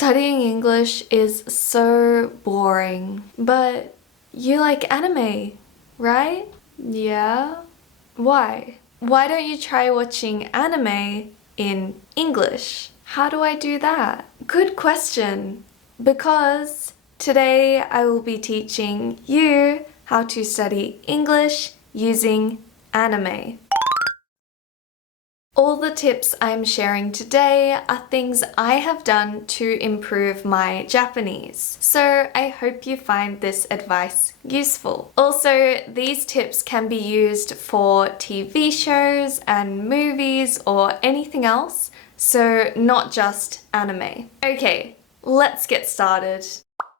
Studying English is so boring. But you like anime, right? Yeah? Why? Why don't you try watching anime in English? How do I do that? Good question. Because today I will be teaching you how to study English using anime. All the tips I'm sharing today are things I have done to improve my Japanese, so I hope you find this advice useful. Also, these tips can be used for TV shows and movies or anything else, so not just anime. Okay, let's get started.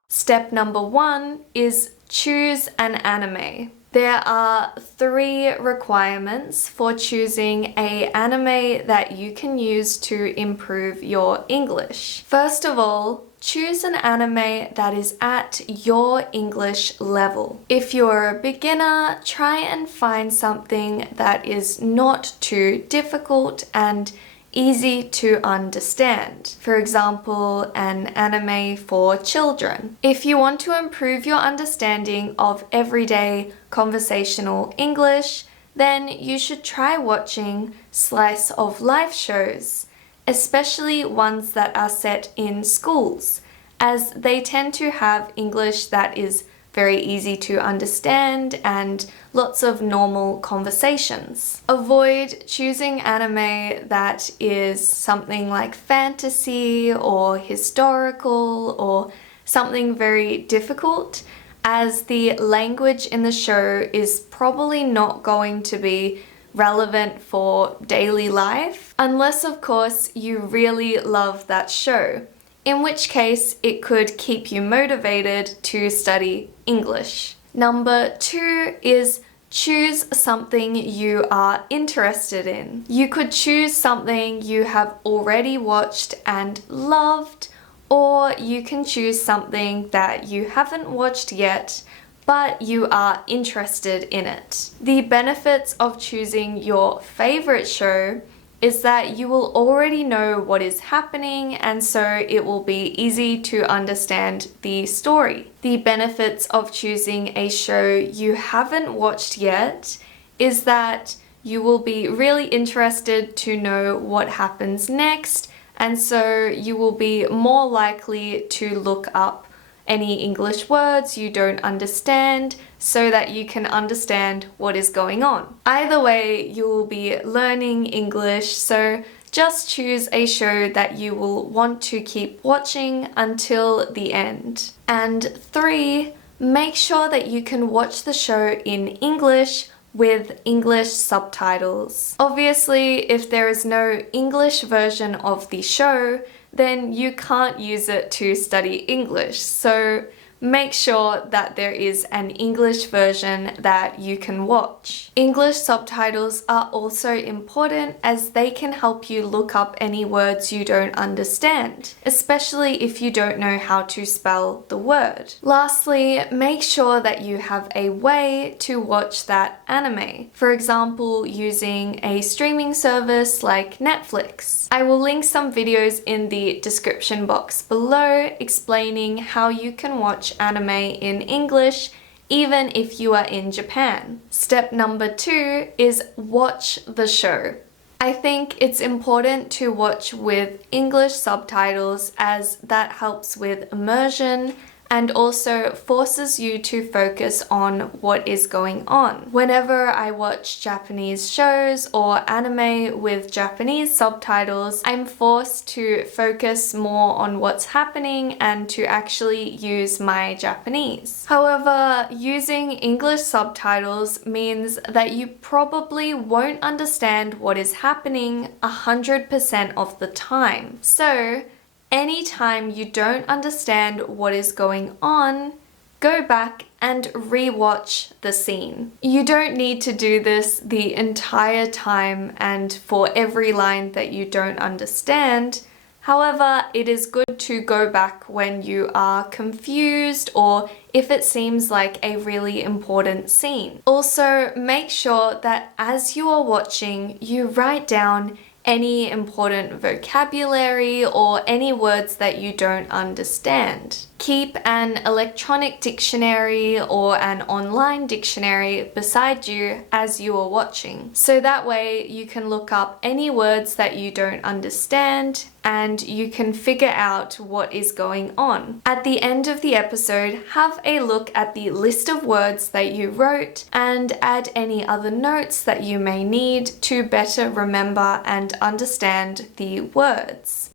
Step number 1 is choose an anime. There are 3 requirements for choosing an anime that you can use to improve your English. First of all, choose an anime that is at your English level. If you're a beginner, try and find something that is not too difficult and easy to understand. For example, an anime for children. If you want to improve your understanding of everyday conversational English, then you should try watching slice of life shows, especially ones that are set in schools, as they tend to have English that is very easy to understand and lots of normal conversations. Avoid choosing anime that is something like fantasy or historical or something very difficult, as the language in the show is probably not going to be relevant for daily life, unless of course you really love that show, in which case it could keep you motivated to study English. Number 2 is choose something you are interested in. You could choose something you have already watched and loved, or you can choose something that you haven't watched yet, but you are interested in it. The benefits of choosing your favorite show is that you will already know what is happening, and so it will be easy to understand the story. The benefits of choosing a show you haven't watched yet is that you will be really interested to know what happens next, and so you will be more likely to look up any English words you don't understand so that you can understand what is going on. Either way, you will be learning English, so just choose a show that you will want to keep watching until the end. And 3, make sure that you can watch the show in English with English subtitles. Obviously, if there is no English version of the show, then you can't use it to study English. So make sure that there is an English version that you can watch. English subtitles are also important as they can help you look up any words you don't understand, especially if you don't know how to spell the word. Lastly, make sure that you have a way to watch that anime. For example, using a streaming service like Netflix. I will link some videos in the description box below explaining how you can watch anime in English even if you are in Japan. Step number 2 is watch the show. I think it's important to watch with English subtitles as that helps with immersion and also forces you to focus on what is going on. Whenever I watch Japanese shows or anime with Japanese subtitles, I'm forced to focus more on what's happening and to actually use my Japanese. However, using English subtitles means that you probably won't understand what is happening 100% of the time. So, anytime you don't understand what is going on, go back and re-watch the scene. You don't need to do this the entire time and for every line that you don't understand. However, it is good to go back when you are confused or if it seems like a really important scene. Also, make sure that as you are watching, you write down any important vocabulary or any words that you don't understand. Keep an electronic dictionary or an online dictionary beside you as you are watching. So that way you can look up any words that you don't understand and you can figure out what is going on. At the end of the episode, have a look at the list of words that you wrote and add any other notes that you may need to better remember and understand the words.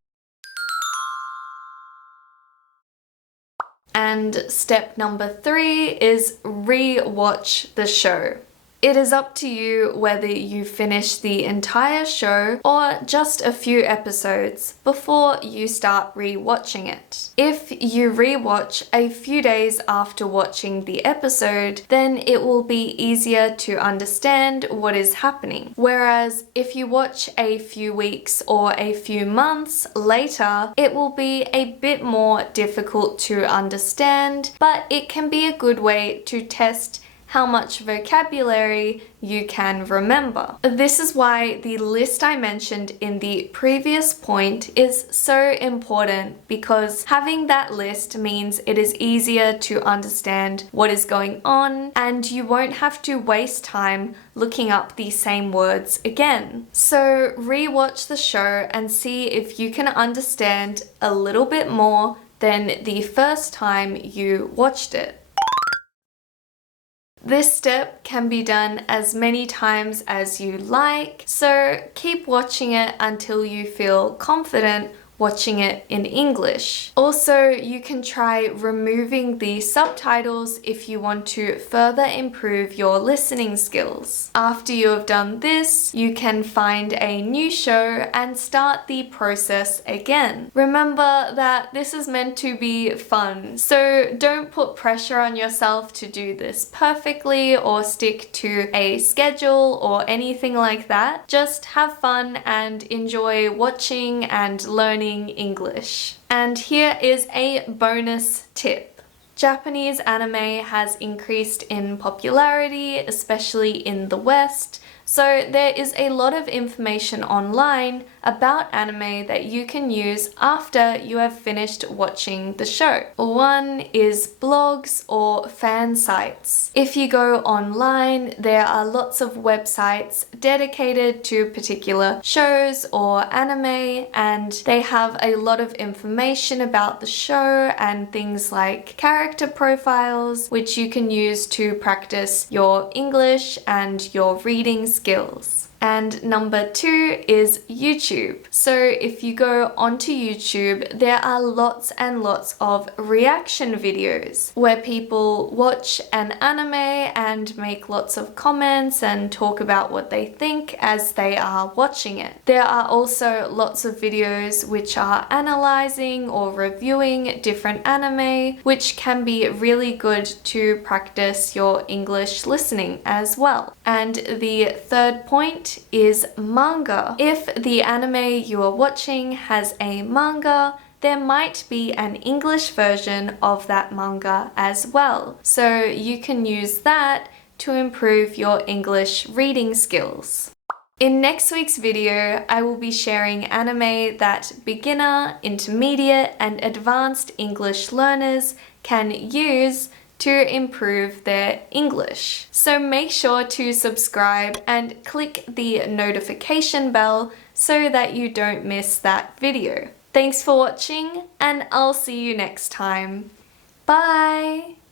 And step number 3 is re-watch the show. It is up to you whether you finish the entire show or just a few episodes before you start re-watching it. If you re-watch a few days after watching the episode, then it will be easier to understand what is happening. Whereas if you watch a few weeks or a few months later, it will be a bit more difficult to understand, but it can be a good way to test how much vocabulary you can remember. This is why the list I mentioned in the previous point is so important, because having that list means it is easier to understand what is going on and you won't have to waste time looking up the same words again. So re-watch the show and see if you can understand a little bit more than the first time you watched it. This step can be done as many times as you like, so keep watching it until you feel confident watching it in English. Also, you can try removing the subtitles if you want to further improve your listening skills. After you have done this, you can find a new show and start the process again. Remember that this is meant to be fun, so don't put pressure on yourself to do this perfectly or stick to a schedule or anything like that. Just have fun and enjoy watching and learning English. And here is a bonus tip. Japanese anime has increased in popularity, especially in the West, so there is a lot of information online about anime that you can use after you have finished watching the show. One is blogs or fan sites. If you go online, there are lots of websites dedicated to particular shows or anime, and they have a lot of information about the show and things like character profiles, which you can use to practice your English and your reading skills. And number 2 is YouTube. So if you go onto YouTube, there are lots and lots of reaction videos where people watch an anime and make lots of comments and talk about what they think as they are watching it. There are also lots of videos which are analyzing or reviewing different anime, which can be really good to practice your English listening as well. And the third point is manga. If the anime you are watching has a manga, there might be an English version of that manga as well. So you can use that to improve your English reading skills. In next week's video, I will be sharing anime that beginner, intermediate, and advanced English learners can use to improve their English. So make sure to subscribe and click the notification bell so that you don't miss that video. Thanks for watching, and I'll see you next time. Bye!